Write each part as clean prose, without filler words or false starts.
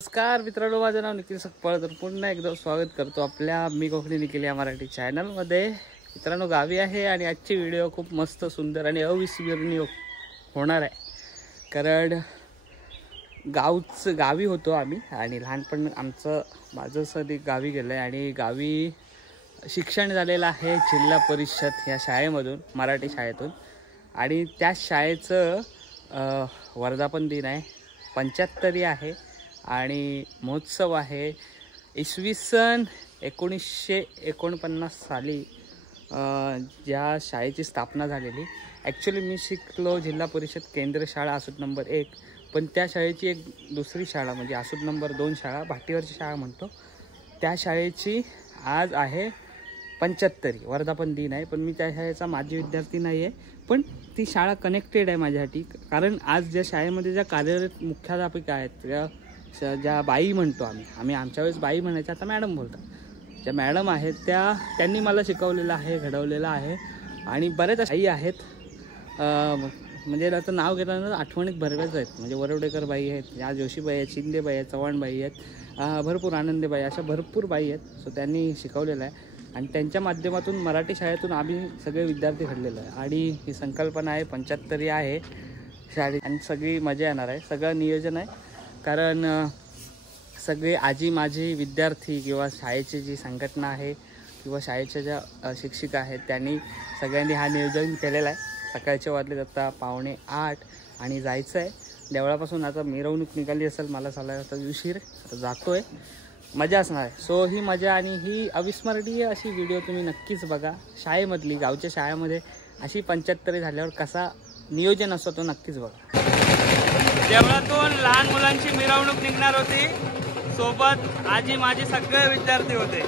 नमस्कार मित्रांनो, माझं नाव निखिल सकपाळ. तर पुन्हा एकदा स्वागत करतो आपल्या मी कोकणी निखिल या मराठी चॅनलमध्ये. मित्रांनो, गावी आहे आणि आजची व्हिडिओ खूप मस्त सुंदर आणि अविस्मरणीय होणार आहे. कारण गावी होतो आम्ही आणि लहानपण माझं सध्या गावी गेलं आहे आणि गावी शिक्षण झालेलं आहे जिल्हा परिषद या शाळेमधून, मराठी शाळेतून. आणि त्या शाळेचं वर्धापन दिन आहे, 75 आहे आणि महोत्सव आहे. इसवी सन 1949 साली ज्या शाळेची स्थापना झालेली. ॲक्च्युली मी शिकलो जिल्हा परिषद केंद्र शाळा आसूद नंबर 1, पण त्या शाळेची एक दुसरी शाळा म्हणजे आसूद नंबर 2 शाळा, भाटीवरची शाळा म्हणतो, त्या शाळेची आज आहे 75 वर्धापन दिन आहे. पण मी त्या शाळेचा माजी विद्यार्थी नाही आहे, पण ती शाळा कनेक्टेड आहे माझ्यासाठी. कारण आज ज्या शाळेमध्ये ज्या कार्यरत मुख्याध्यापिका आहेत, ज्या बाई म्हणतो आम्ही आमच्या वेळेस बाई म्हणायच्या, आता मॅडम बोलतात, ज्या मॅडम आहेत त्यांनी मला शिकवलेलं आहे, घडवलेलं आहे. आणि बऱ्याच आई आहेत, म्हणजे आता नाव घेताना आठवणीत भरव्याच आहेत. म्हणजे वरवडेकर बाई आहेत, या जोशीबाई आहेत, शिंदेबाई आहेत, चव्हाणबाई आहेत, भरपूर आनंदीबाई, अशा भरपूर बाई आहेत. सो त्यांनी शिकवलेलं आहे आणि त्यांच्या माध्यमातून मराठी शाळेतून आम्ही सगळे विद्यार्थी घडलेलो आहे. आणि ही संकल्पना आहे 75 आहे शाळेत आणि सगळी मजा येणार आहे. सगळं नियोजन आहे, कारण सगळे आजी माझी विद्यार्थी किंवा शाळेची जी संघटना आहे किंवा शाळेच्या ज्या शिक्षिका आहेत त्यांनी सगळ्यांनी हा नियोजन केलेला आहे. सकाळचे वाजले आता 7:45 आणि जायचं आहे देवळापासून. आता मिरवणूक निघाली असेल, मला चालायला आता उशीर, आता जातो आहे. मजा असणार आहे. सो ही मजा आणि ही अविस्मरणीय अशी व्हिडिओ तुम्ही नक्कीच बघा. शाळेमधली, गावच्या शाळेमध्ये अशी 75 झाल्यावर कसा नियोजन असतो तो नक्कीच बघा. देवळातून लहान मुलांची मिरवणूक निघणार होती, सोबत आजी माझे सगळे विद्यार्थी होते.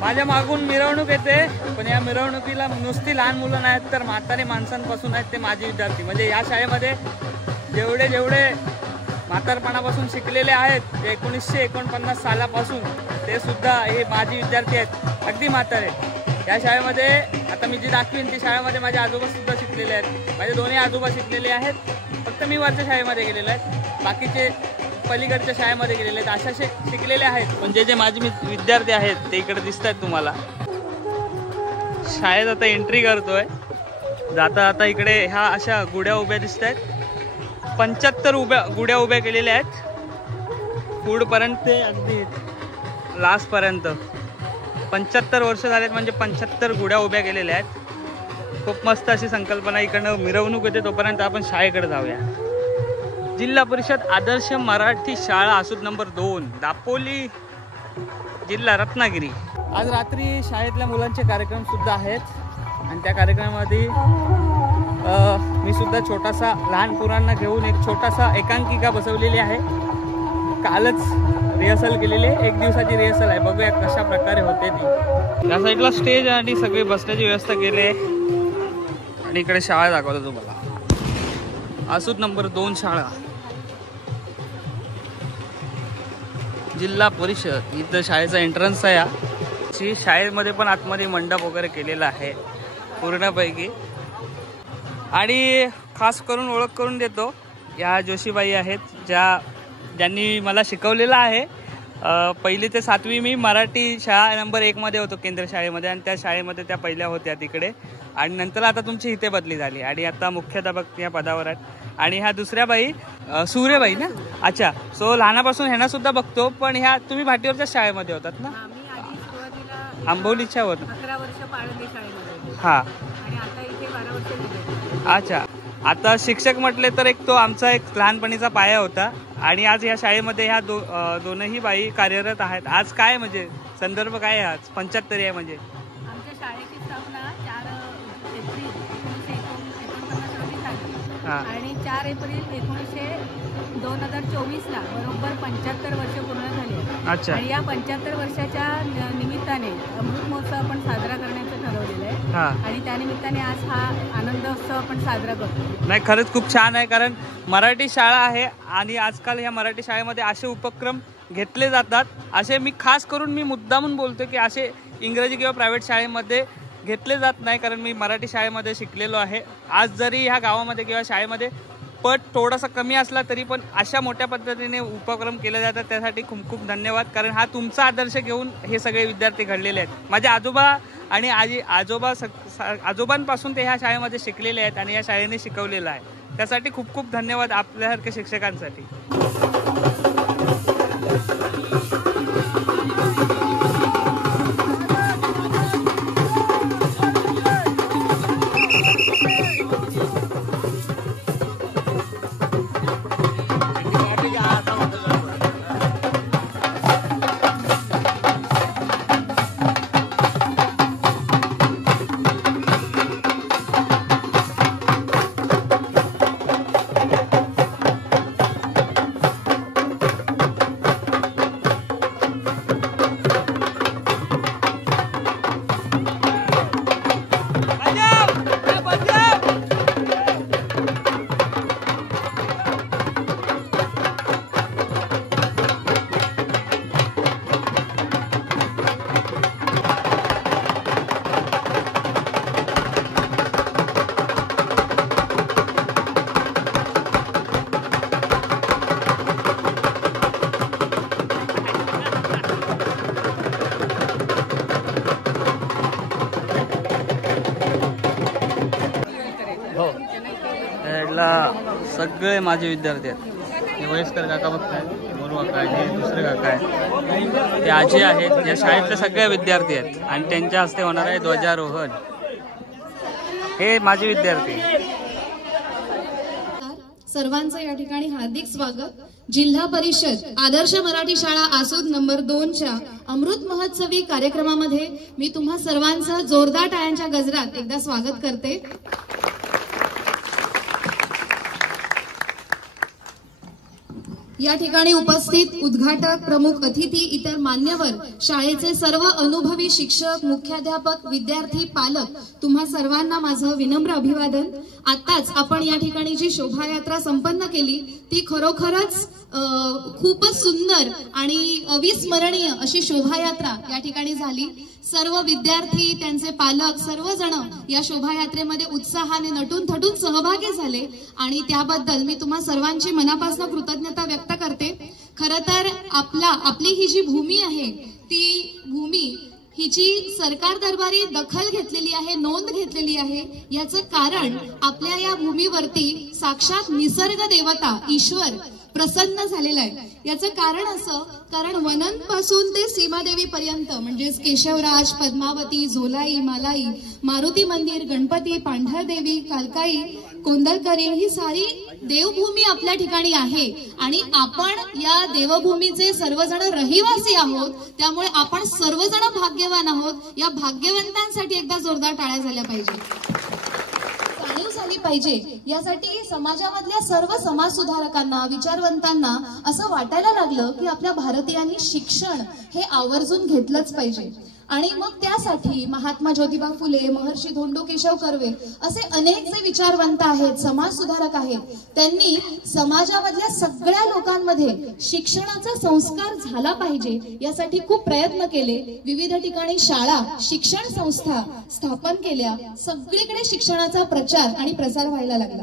माझ्या मागून मिरवणूक येते, पण या मिरवणुकीला नुसती लहान मुलं नाहीत तर म्हातारे माणसांपासून आहेत ते माझे विद्यार्थी. म्हणजे या शाळेमध्ये जेवढे म्हातारपणापासून शिकलेले आहेत, 1949 सालापासून ते सुद्धा हे माजी विद्यार्थी आहेत, अगदी म्हातारे. या शाळेमध्ये आता मी जी दाखवीन ती शाळेमध्ये माझे आजोबा सुद्धा शिकलेले आहेत. माझे दोन्ही आजोबा शिकलेले आहेत, फक्त मी वरच्या शाळेमध्ये गेलेलो आहे, बाकीचे पलीकडच्या शाळेमध्ये गेलेले आहेत. अशा शिकलेले आहेत. म्हणजे जे माझे विद्यार्थी आहेत ते इकडे दिसत आहेत तुम्हाला. शाळेत आता एंट्री करतोय. जाता आता इकडे ह्या अशा गुड्या उभ्या दिसत आहेत. 75 गुड्या उभ्या केलेल्या आहेत पुढपर्यंत, ते अगदी लास्टपर्यंत. 75 वर्ष झालेत म्हणजे 75 गुड्या उभ्या केलेल्या आहेत. खूप मस्त अशी संकल्पना. इकडनं मिरवणूक येते. तोपर्यंत आपण शाळेकडे जाऊया. जिल्हा परिषद आदर्श मराठी शाळा आसूद नंबर 2, दापोली, जिल्हा रत्नागिरी. आज रात्री शाळेतल्या मुलांचे कार्यक्रम सुद्धा आहेत आणि त्या कार्यक्रमामध्ये मी सुद्धा छोटासा लहान पोरांना घेऊन एक छोटासा एकांकिका बसवलेली आहे. कालच रिहर्सल केलेली आहे, 1 दिवसाची रिहर्सल आहे. बघूया कशा प्रकारे होते ती. या साईडला स्टेज आणि सगळी बसण्याची व्यवस्था केली आहे. आणि इकडे शाळा दाखवतो तुम्हाला. आसूद नंबर 2 शाळा, जिल्हा परिषद. इथं शाळेचा एंट्रन्स आहे. शाळेमध्ये पण आतमध्ये मंडप वगैरे केलेला आहे पूर्णपैकी. आणि खास करून ओळख करून देतो, या जोशीबाई आहेत ज्यांनी मला शिकवलेलं आहे. 1ली ते 7वी मी मराठी शाळा नंबर 1 मध्ये होतो, केंद्र शाळेमध्ये, आणि त्या शाळेमध्ये त्या पहिल्या होत्या तिकडे. आणि नंतर आता तुमची इथे बदली झाली आणि आता मुख्याध्यापक या पदावर आहेत. आणि ह्या दुसऱ्या बाई सूर्यबाई ना. अच्छा, सो लहानापासून ह्यांना सुद्धा बघतो. पण ह्या तुम्ही भाटीवरच्या शाळेमध्ये होतात ना, आंबवलीच्या वर. 11 वर्ष पाळंदे शाळेमध्ये. हा, आणि आता इथे 12 वर्ष. अच्छा. आता शिक्षक म्हटले तर एक तो आमचा एक लहानपणीचा पाया होता. आणि आज या शाळेमध्ये ह्या दोनही बाई कार्यरत आहेत. आज काय म्हणजे संदर्भ काय आहे? आज 75 आहे म्हणजे. आमच्या शाळेची स्थापना 4 एप्रिल 1949 रोजी झाली आणि 4 एप्रिल 2024 ला बरोबर 75 वर्ष पूर्ण झाली. अच्छा. आणि या 75 वर्षाच्या निमित्ताने अमृत महोत्सव आपण साजरा करण्याचं ठरवलेलं आहे. आणि त्यानिमित्ताने आज हा आनंदोत्सव आपण साजरा करतो. नाही, खरंच खूप छान आहे. कारण मराठी शाळा आहे आणि आजकाल ह्या मराठी शाळेमध्ये असे उपक्रम घेतले जातात. असे मी खास करून मी मुद्दामून बोलतो की असे इंग्रजी किंवा प्रायव्हेट शाळेमध्ये घेतले जात नाही. कारण मी मराठी शाळेमध्ये शिकलेलो आहे. आज जरी ह्या गावामध्ये किंवा शाळेमध्ये पट थोडासा कमी असला तरी पण अशा मोठ्या पद्धतीने उपक्रम केले जातात. त्यासाठी खूप खूप धन्यवाद. कारण हा तुमचा आदर्श घेऊन हे सगळे विद्यार्थी घडलेले आहेत. माझे आजोबा आणि आजोबांपासून ते ह्या शाळेमध्ये शिकलेले आहेत आणि या शाळेने शिकवलेलं आहे. त्यासाठी खूप खूप धन्यवाद आपल्यासारख्या शिक्षकांसाठी. सगळे माझे विद्यार्थी आहेत. हे वयस्कर काका बघताय, मोरू काका आहे, दुसरे काका आहेत, ते आजी आहेत. या शाळेतले सगळे विद्यार्थी आहेत आणि त्यांच्या हस्ते होणार आहे ध्वजारोहण. हे माझे विद्यार्थी. सर्वांचं या ठिकाणी हार्दिक स्वागत. जिल्हा परिषद आदर्श मराठी शाळा आसूद नंबर 2च्या अमृत महोत्सवी कार्यक्रमामध्ये मी तुम्हा सर्वांचं जोरदार टाळ्यांच्या गजरात एकदा स्वागत करते. या ठिकाणी उपस्थित उद्घाटक, प्रमुख अतिथी, इतर मान्यवर, शाळेचे सर्व अनुभवी शिक्षक, मुख्याध्यापक, विद्यार्थी, पालक, तुम्हा सर्वांना माझं विनम्र अभिवादन। आताच आपण या ठिकाणी जी शोभायात्रा संपन्न केली ती खरोखरच खूपच सुंदर आणि अविस्मरणीय अशी शोभायात्रा या ठिकाणी झाली। सर्व विद्यार्थी, त्यांचे पालक, सर्वजण या शोभायात्रेमध्ये उत्साहाने नटून थटून सहभागी झाले आणि त्याबद्दल मी तुम्हा सर्वांची मनापासून कृतज्ञता व्यक्त करते। खरं तर आपली ही जी भूमी आहे ती भूमी हिची सरकार दरबारी दखल घेतलेली आहे, नोंद घेतलेली आहे। याचं कारण आपल्या या भूमीवरती साक्षात निसर्ग देवता ईश्वर प्रसन्न झालेला आहे। याचं कारण असं, कारण वनंपासून ते सीमादेवी पर्यंत म्हणजेच केशवराज, पद्मावती, झोलाई, मालाई, मारुती मंदिर, गणपती, पांढरदेवी, कालकाई, कोंदलकरी ही सारी देवभूमी आपल्या ठिकाणी आहे आणि आपण या देवभूमीचे सर्वजण रहिवासी आहोत। त्यामुळे आपण सर्वजण भाग्यवान आहोत। या भाग्यवंतांसाठी एकदा जोरदार टाळ्या झाल्या पाहिजे, झाली पाहिजे। यासाठी समाजामधल्या सर्व समाज सुधारकांना, विचारवंतांना असं वाटायला लागलं की आपल्या भारतीयांनी शिक्षण हे आवर्जून घेतलंच पाहिजे आणि मग त्यासाठी महात्मा ज्योतिबा फुले, महर्षी धोंडो केशव कर्वे असे अनेक जे विचारवंत आहेत, समाज सुधारक आहेत, त्यांनी समाजामधल्या सगळ्या लोकांमध्ये शिक्षणाचा संस्कार झाला पाहिजे यासाठी खूप प्रयत्न केले। विविध ठिकाणी शाळा, शिक्षण संस्था स्थापन केल्या। सगळीकडे शिक्षणाचा प्रचार आणि प्रसार व्हायला लागला।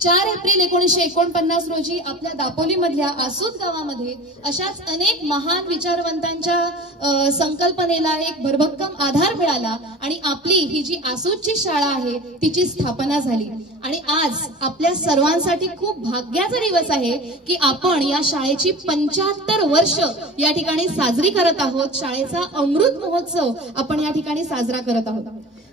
4 एप्रिल 1949 रोजी आपल्या दापोलीमधल्या आसूद गावामध्ये अशाच अनेक महान विचारवंतांच्या संकल्पनेला एक भरभक्कम आधार मिळाला आणि आपली ही जी आसूदची शाळा आहे तिची स्थापना झाली। आणि आज आपल्या सर्वांसाठी खूप भाग्याचा दिवस आहे की आपण या शाळेची 75 वर्ष या ठिकाणी साजरी करत आहोत। शाळेचा अमृत महोत्सव आपण या ठिकाणी साजरा करत आहोत।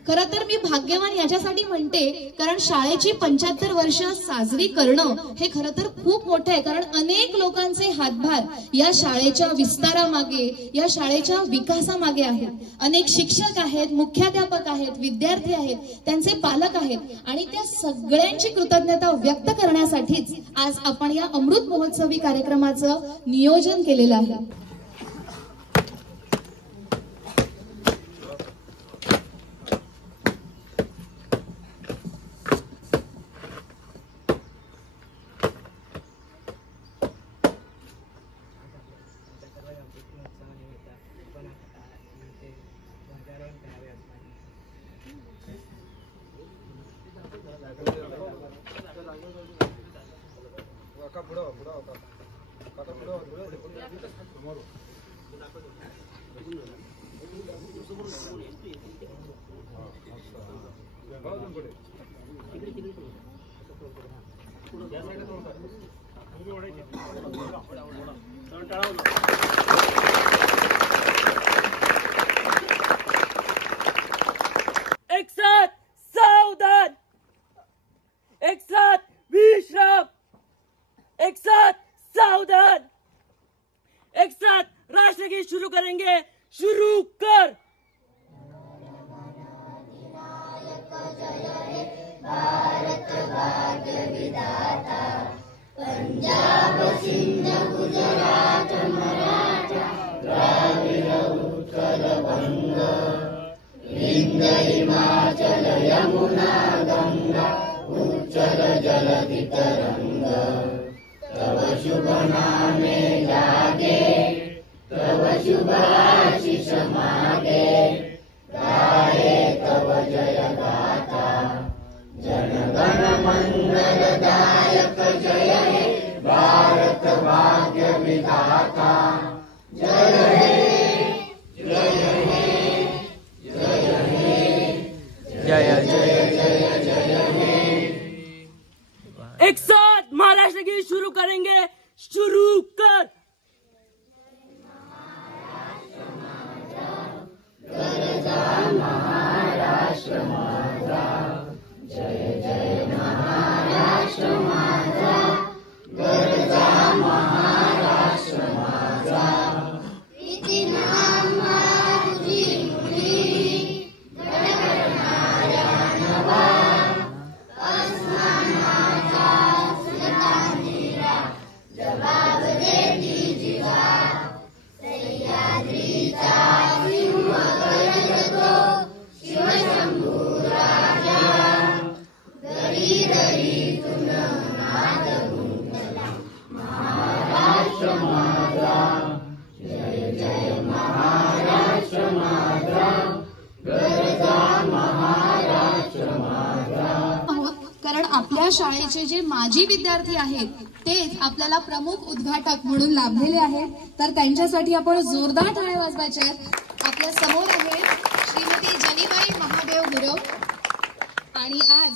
खरं तर मी भाग्यवान याच्यासाठी म्हणते कारण शाळेची 75 वर्ष साजरी करणं हे खरं तर खूप मोठं आहे। कारण अनेक लोकांचे हातभार या शाळेच्या विस्तारामागे, या शाळेच्या विकासामागे आहेत। अनेक शिक्षक आहेत, मुख्याध्यापक आहेत, विद्यार्थी आहेत, त्यांचे पालक आहेत आणि त्या सगळ्यांची कृतज्ञता व्यक्त करण्यासाठीच आज आपण या अमृत महोत्सवी कार्यक्रमाचं नियोजन केलेलं आहे। एक साथ सावधान, एक साथ विश्राम, एक साथ सावधान, एक साथ राष्ट्रगीत शुरू करेंगे। शुरू कर। भारत भाग्य विधाता, पंजाब सिंध गुजरात मराठा, द्राविड उत्कल बंग, विंध्य हिमाचल यमुना गंगा, उच्चल जलधि तरंग, तव शुभ नामे जागे, तव शुभ आशीष मागे, गाये तव जय गाथा, जनगण मंगलदायक जय हे भारत भाग्य विधाता, जय हे जय हे जय हे जय जय जय जय हे। एक साथ महाराष्ट्र गीत शुरू करेंगे। शुरू कर। महाराष्ट्र माझा, जय जय महाराष्ट्र माझा, गरजा महाराष्ट्र माझा, किती नामा तुझी मुली, गडगडणाऱ्या नवा, अस्मानाचा सुलतानीला जबाब जय महाराष्ट्र माझा, गरजा महाराष्ट्र माझा. कारण आपल्या शाळेचे जे माजी विद्यार्थी आहेत तेच आपल्याला प्रमुख उद्घाटक म्हणून लाभलेले आहेत. तर त्यांच्यासाठी आपण जोरदार टाळ्या वाजवायच्या आहेत. आपल्या समोर आहेत श्रीमती जनीबाई महादेव गुरव. आणि आज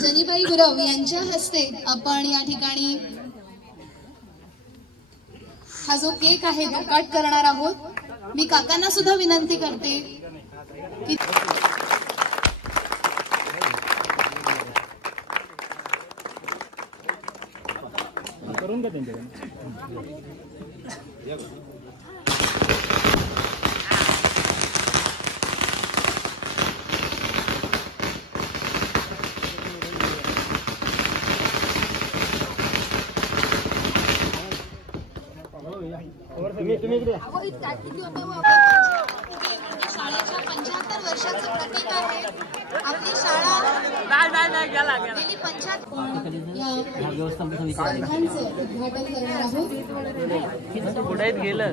जनीबाई गुरव यांच्या हस्ते आपण या ठिकाणी हा जो केक आहे तो कट करणार आहोत. मी काकांना सुद्धा विनंती करते की करून घ्या त्यांच्याकडे. शाळेच्या 75 वर्षाचं प्रतीक आहे. आपली शाळा गेली 75 संघांचं उद्घाटन करणार आहोत. पुढे गेलं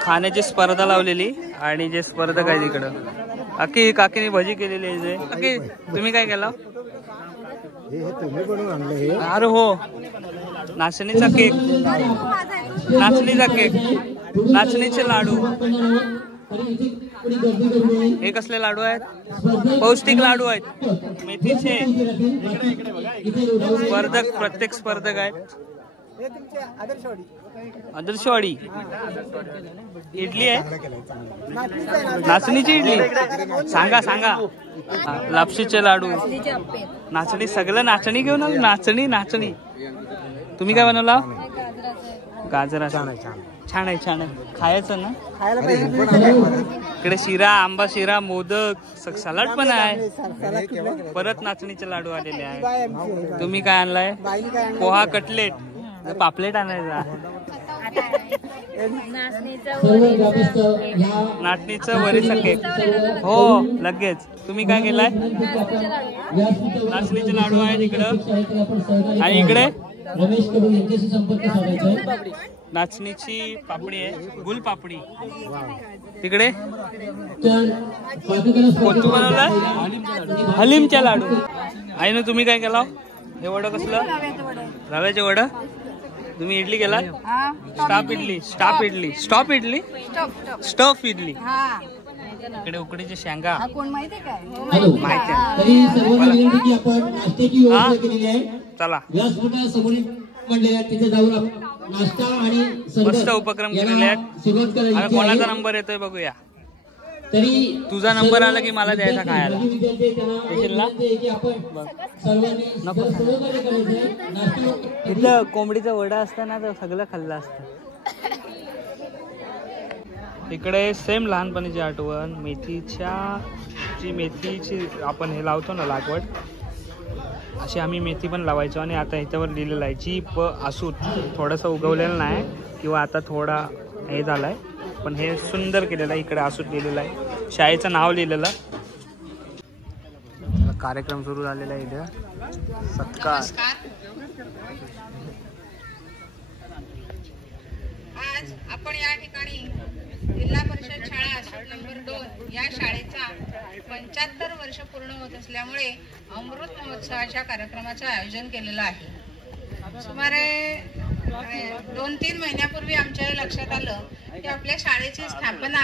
खाण्याची स्पर्धा लावलेली आणि जे स्पर्धक आहे तिकडं काकीने भजी केलेली आहे. काकी तुम्ही काय केलं? अरे हो, नाचणीचा केक, नाचणीचे लाडू. हे कसले लाडू आहेत? पौष्टिक लाडू आहेत मेथीचे. स्पर्धक, प्रत्येक स्पर्धक आहेत. आदर्शवाडी इडली आहे, नाचणीची इडली. सांगा. लापशीचे लाडू, नाचणी, सगळं नाचणी घेऊन आलो. नाचणी. तुम्ही काय बनवला? गाजराचा. छान आहे. खायचं ना? इकडे शिरा, आंबा शिरा, मोदक, सलाड पण आहे. परत नाचणीचे लाडू आलेले आहे. तुम्ही काय आणलाय? पोहा, कटलेट, पापलेट आणायचा. नाचणीचं वरीचा केक. हो, लगेच. तुम्ही काय केलाय? नाचणीचे लाडू आहेत इकडं. आणि इकडे नाचणीची पापडी आहे, गुलपापडी. तिकडे कोणतं बनवलाय? हलीमच्या लाडू. आहे ना. तुम्ही काय केला? हे वडं कसलं? रव्याचे वडं. तुम्ही इडली केला? स्टॉप इडली. इकडे उकडीचे शेंगा. माहिती आहे. चला, मस्त उपक्रम केलेले आहेत. कोणाचा नंबर येतोय बघूया. तुझा नंबर आला की मला द्यायचा खायला. इथलं कोंबडीचं वडा असतं ना, तर सगळं खाल्लं असतं. इकडे सेम लहानपणीची आठवण. मेथीची आपण हे लावतो ना लागवड, अशी आम्ही मेथी पण लावायचो. आणि आता ह्याच्यावर लिहिलेलं आहे आसूत. थोडंसं उगवलेलं नाही किंवा आता थोडा हे झालाय, पण हे सुंदर केलेलं आहे. इकडे आसूत लिहिलेलं आहे, शाळेचं नाव लिहिलेलं. कार्यक्रम सुरू झालेला आहे इथं. सत्कार. आज आपण या ठिकाणी जिल्हा परिषद शाळा नंबर 2 या शाळेचा 75 वर्ष पूर्ण होत असल्यामुळे अमृत महोत्सवाच्या कार्यक्रमाचं आयोजन केलेलं आहे. सुमारे 2-3 महिन्यापूर्वी आमच्या लक्षात आलं की आपल्या शाळेची स्थापना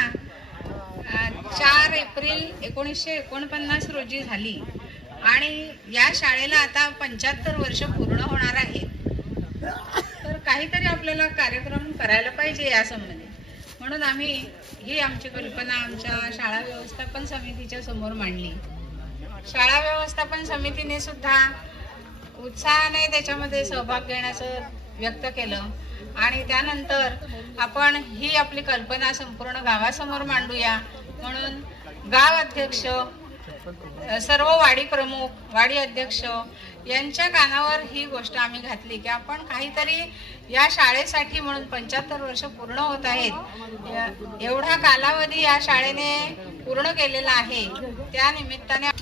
4 एप्रिल 1949 रोजी झाली आणि या शाळेला आता 75 वर्ष पूर्ण होणार आहेत. तर काहीतरी आपल्याला कार्यक्रम करायला पाहिजे यासंबंधी. म्हणून आम्ही ही आमची कल्पना आमच्या शाळा व्यवस्थापन समितीच्या समोर मांडली. शाळा व्यवस्थापन समितीने सुद्धा उत्साहाने त्याच्यामध्ये सहभाग घेण्याचं व्यक्त केलं आणि त्यानंतर आपण ही आपली कल्पना संपूर्ण गावासमोर मांडूया म्हणून गाव अध्यक्ष, सर्व वाडी प्रमुख, वाडी अध्यक्ष यांच्या कानावर ही गोष्ट आम्ही घातली की आपण काहीतरी या शाळेसाठी म्हणून 75 वर्ष पूर्ण होत आहेत, एवढा कालावधी या शाळेने पूर्ण केलेला आहे. त्या निमित्ताने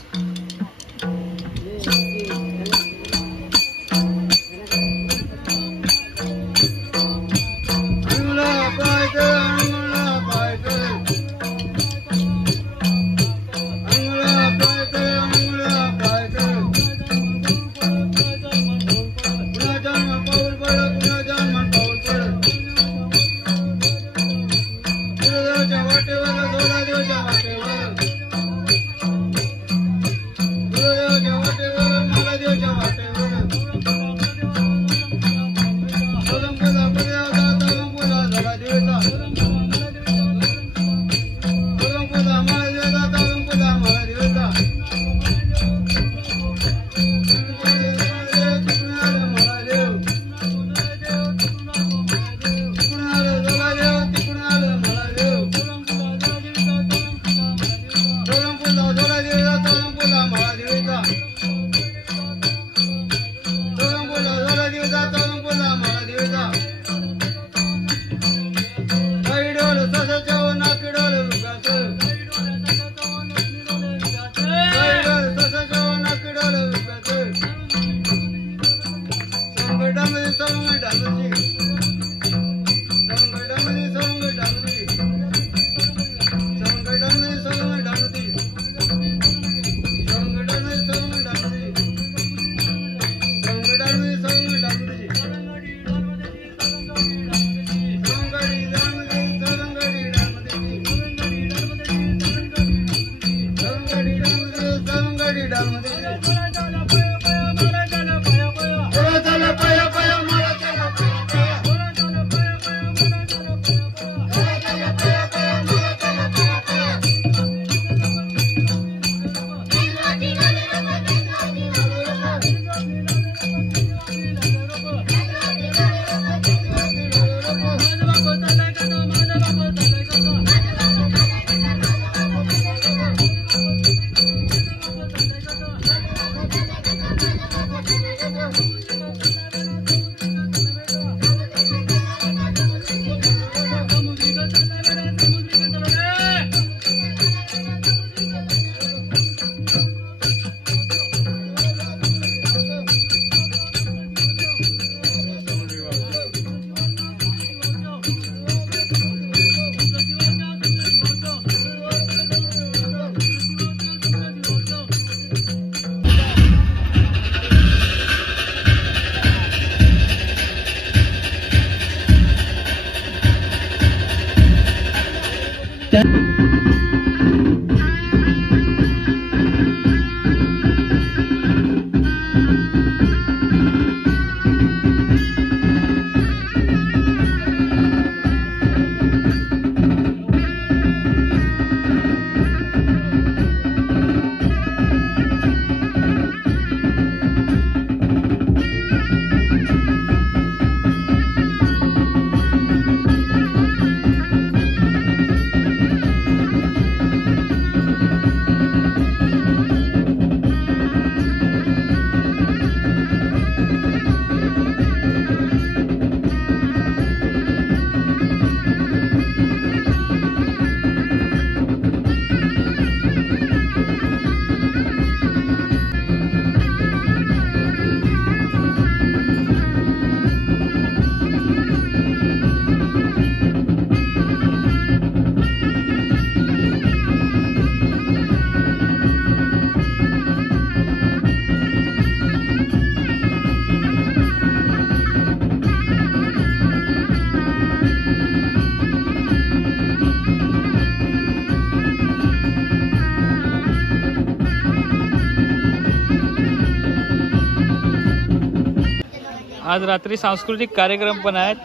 आज रात्री सांस्कृतिक कार्यक्रम पण आहेत,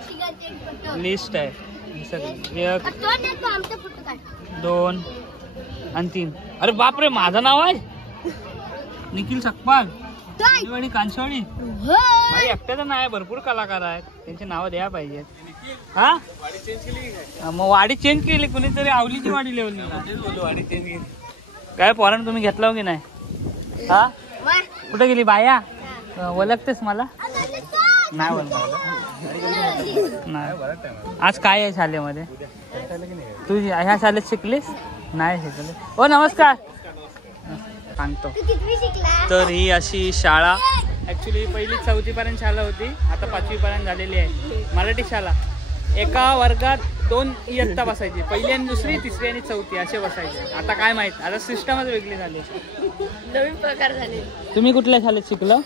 लिस्ट आहे सगळी 1 2 आणि 3. अरे बापरे, माझं नाव आहे निखिल सकपाल कांसवाडी. भाई एकट्याचं नाही, भरपूर कलाकार आहेत, त्यांची नावं द्या पाहिजेत. हा मग वाडी चेंज केली कुणीतरी, आवलीची वाडी लेवली वाडी चेंज केली. काय पोरांना तुम्ही घेतला की नाही? हा कुठे गेली बाया? ओळखतेस मला? नाही ओळखत. नाही. आज काय आहे शाळेमध्ये? तू ह्या शाळेत शिकलीस? नाही शिकले. हो नमस्कार. सांगतो. तर ही अशी शाळा ॲक्च्युली पहिली 4थी पर्यंत शाळा होती, आता 5वी पर्यंत झालेली आहे. मराठी शाळा. एका वर्गात 2 इयत्ता बसायची, पहिली आणि दुसरी, तिसरी आणि चौथी असे बसायचे. आता काय माहित, आता सिस्टमच वेगळी झाली, नवीन प्रकार झाले. तुम्ही कुठल्या शाळेत शिकलो?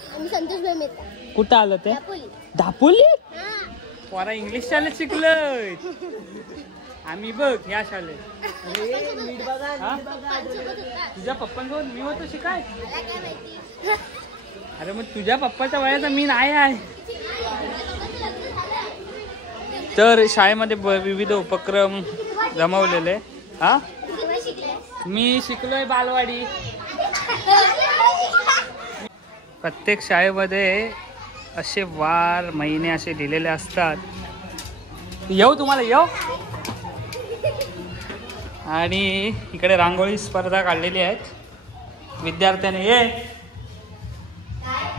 कुठं आलं ते? दापोली. पोरा इंग्लिश शाळेत शिकलोय आम्ही बघ ह्या शाळेत. तुझ्या पप्पांसोबत मी होतो शिकाय. अरे मग तुझ्या पप्पाच्या वयाचा मी नाही आहे. तर शाळेमध्ये विविध उपक्रम जमवलेले. हा मी शिकलोय बालवाडी. प्रत्येक शाळेमध्ये असे वार महिने असे दिलेले असतात. येऊ तुम्हाला येऊ. आणि इकडे रांगोळी स्पर्धा काढलेली आहेत विद्यार्थ्याने.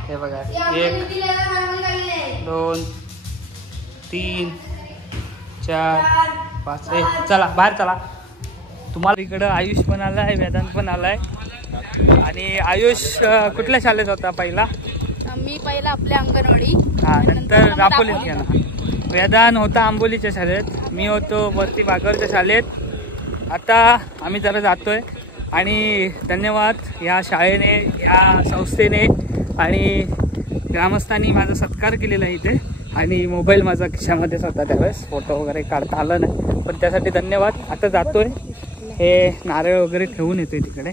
हे बघा 1 2 3 4 5. चला बाहेर चला. तुम्हाला इकडं आयुष पण आलाय, वेदांत पण आलाय. आणि आयुष कुठल्या शाळेत होता पहिला? मी पहिला आपल्या अंगणवाडी. हा नंतर दापोलीत गेला. वेदांत होता आंबोलीच्या शाळेत, मी होतो वरती बागरच्या शाळेत. आता आम्ही जरा जातोय. आणि धन्यवाद या शाळेने, या संस्थेने आणि ग्रामस्थांनी माझा सत्कार केलेला आहे इथे. आणि मोबाईल माझा खिशामध्येच होता त्यावेळेस, फोटो वगैरे काढता आलं नाही, पण त्यासाठी धन्यवाद. आता जातोय, हे नारळ वगैरे ठेवून येतोय तिकडे,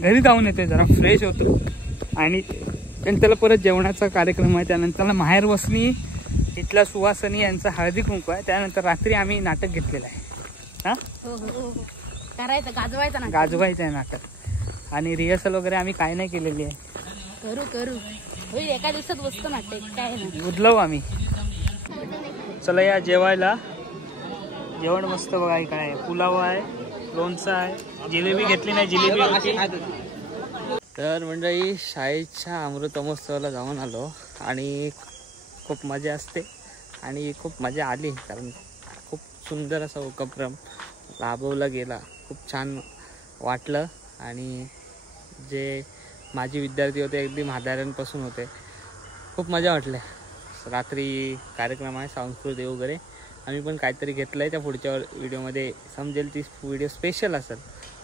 घरी जाऊन येतोय, जरा फ्रेश होतो. आणि नंतर परत जेवणाचा कार्यक्रम आहे. त्यानंतर माहेर वसनी इथला सुवासनी यांचा हळदी कुंकू आहे. त्यानंतर रात्री आम्ही नाटक घेतलेलं आहे. हा करायचं, गाजवायचं आहे नाटक. आणि रिहर्सल वगैरे आम्ही काय नाही केलेली आहे. करू होईल, एका दिवसात बसतो नाटक, काय नाही उदलव आम्ही. चला या जेवायला. जेवण मस्त बघा. काय पुलाव आहे, लोणचं आहे, जिलेबी घेतली नाही, जिलेबी होती. तर मंडळी शाळेच्या अमृत महोत्सवाला जाऊन आलो आणि खूप मजा असते आणि खूप मजा आली, कारण खूप सुंदर असा उपक्रम राबवला गेला. खूप छान वाटलं. आणि जे माझे विद्यार्थी होते अगदी म्हाताऱ्यांपासून होते, खूप मजा वाटली. रात्री कार्यक्रम आहे सांस्कृतिक वगैरे, आम्ही पण काहीतरी घेतलं आहे, त्या पुढच्या व्हिडिओमध्ये समजेल. ती व्हिडिओ स्पेशल असेल.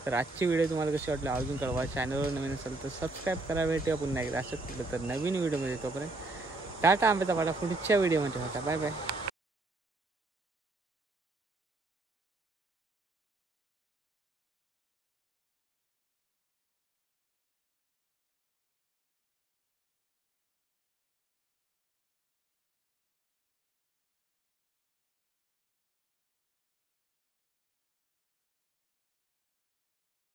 तर आजची व्हिडिओ तुम्हाला कशी वाटली अजून कळवा. चॅनलवर नवीन असेल तर सबस्क्राईब करा. भेटूया पुन्हा एकदा असं कुठलं तर नवीन व्हिडिओमध्ये. तोपर्यंत टाटा, आंब्याचा पाटा. पुढच्या व्हिडिओमध्ये होता. Bye bye.